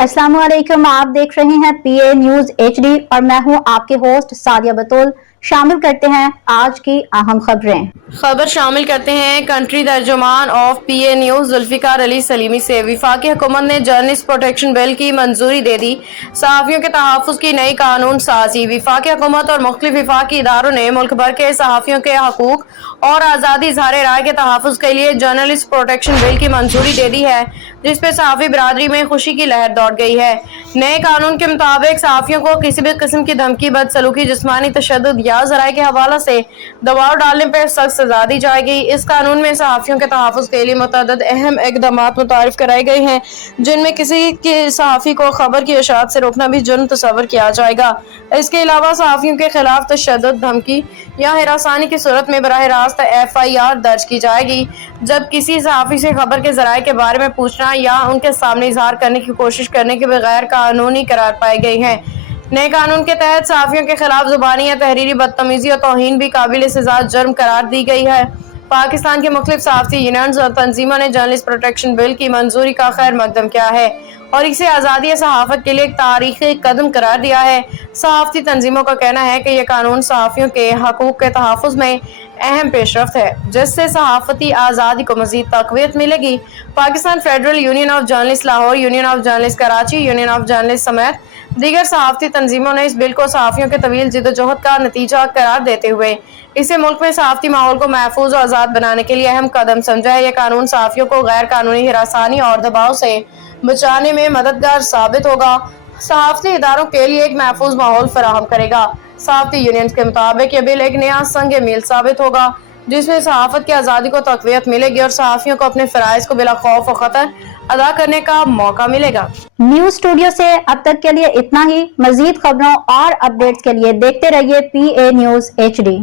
अस्सलाम वालेकुम। आप देख रहे हैं PA न्यूज HD और मैं हूं आपके होस्ट सादिया बतूल। शामिल करते हैं आज की अहम खबर शामिल करते हैं। कंट्री तर्जुमान of PA news Zulfiqar Ali Salimi से वफाकी हुकूमत ने जर्नलिस्ट प्रोटेक्शन बिल की मंजूरी दे दी। सहाफ़ियों के तहफ़्फ़ुज़ की नई कानून साजी। वफाकी हुकूमत और मुख्तलिफ वफाकी इदारों ने मुल्क भर के सहाफ़ियों के हकूक और आज़ादी इज़हार राय के तहफ़्फ़ुज़ के लिए जर्नलिस्ट प्रोटेक्शन बिल की मंजूरी दे दी है, जिस पर सहाफ़ी बरादरी में खुशी की लहर दौड़ गई है। नए कानून के मुताबिक सहाफ़ियों को किसी भी किस्म की धमकी, बदसलूकी, जिस्मानी तशद्दुद या ज़राए के हवाले से दबाव डालने पर सख्त सजा दी जाएगी। इस कानून में सहाफ़ियों के तहफ़्फ़ुज़ के लिए मुतअद्दिद अहम इक़दामात मुतारिफ कराए गए हैं, जिनमें किसी के सहाफ़ी को खबर की इशाअत से रोकना भी जुर्म तस्वर किया जाएगा। इसके अलावा सहाफ़ियों के खिलाफ तशद्दुद, धमकी या हिरासानी की सूरत में बराह रास्त FIR दर्ज की जाएगी। जब किसी सहाफ़ी से खबर के ज़राए के बारे में पूछना या उनके सामने इज़हार करने की कोशिश करने के बगैर कानूनी करार पाए गए हैं। नए कानून के तहत सहाफ़ियों के खिलाफ ज़ुबानी या तहरीरी बदतमीज़ी और तौहीन भी काबिल सज़ा जुर्म करार दी गई है। पाकिस्तान के मुख्तलिफ सहाफ़ती यूनियंस और तंजीमों ने जर्नलिस्ट प्रोटेक्शन बिल की मंजूरी का खैर मकदम किया है और इसे आज़ादी सहाफ़त के लिए एक तारीख़ी कदम करार दिया है। सहाफ़ती तंजीमों का कहना है कि यह कानून सहाफ़ियों के हकूक़ के तहफ़्फ़ुज़ में अहम पेशरफ्त है, जिससे सहाफ़ती आज़ादी को मज़ीद तक़वियत मिलेगी। Pakistan federal union of journalist Lahore, union of journalist Karachi, union of journalist समेत दीगर सहाफ़ती तंजीमों ने इस बिल को सहाफ़ियों के तवील जिद्दोजहद का नतीजा करार देते हुए इसे मुल्क में सहाफ़ती माहौल को महफूज और आज़ाद बनाने के लिए अहम कदम समझा है। यह कानून सहाफ़ियों को गैर कानूनी हिरासानी और दबाव से बचाने में मददगार साबित होगा, सहाफ़ती इदारों के लिए एक महफूज माहौल फराहम करेगा। सहाफ़ती यूनियन के मुताबिक यह बिल एक नया संग मील साबित होगा, जिसमें सहाफ़त की आज़ादी को तक़वियत मिलेगी और सहाफ़ियों को अपने फ़राइज़ को बिला खौफ और ख़तर अदा करने का मौका मिलेगा। न्यूज स्टूडियो से अब तक के लिए इतना ही। मज़ीद खबरों और अपडेट्स के लिए देखते रहिए PA न्यूज HD।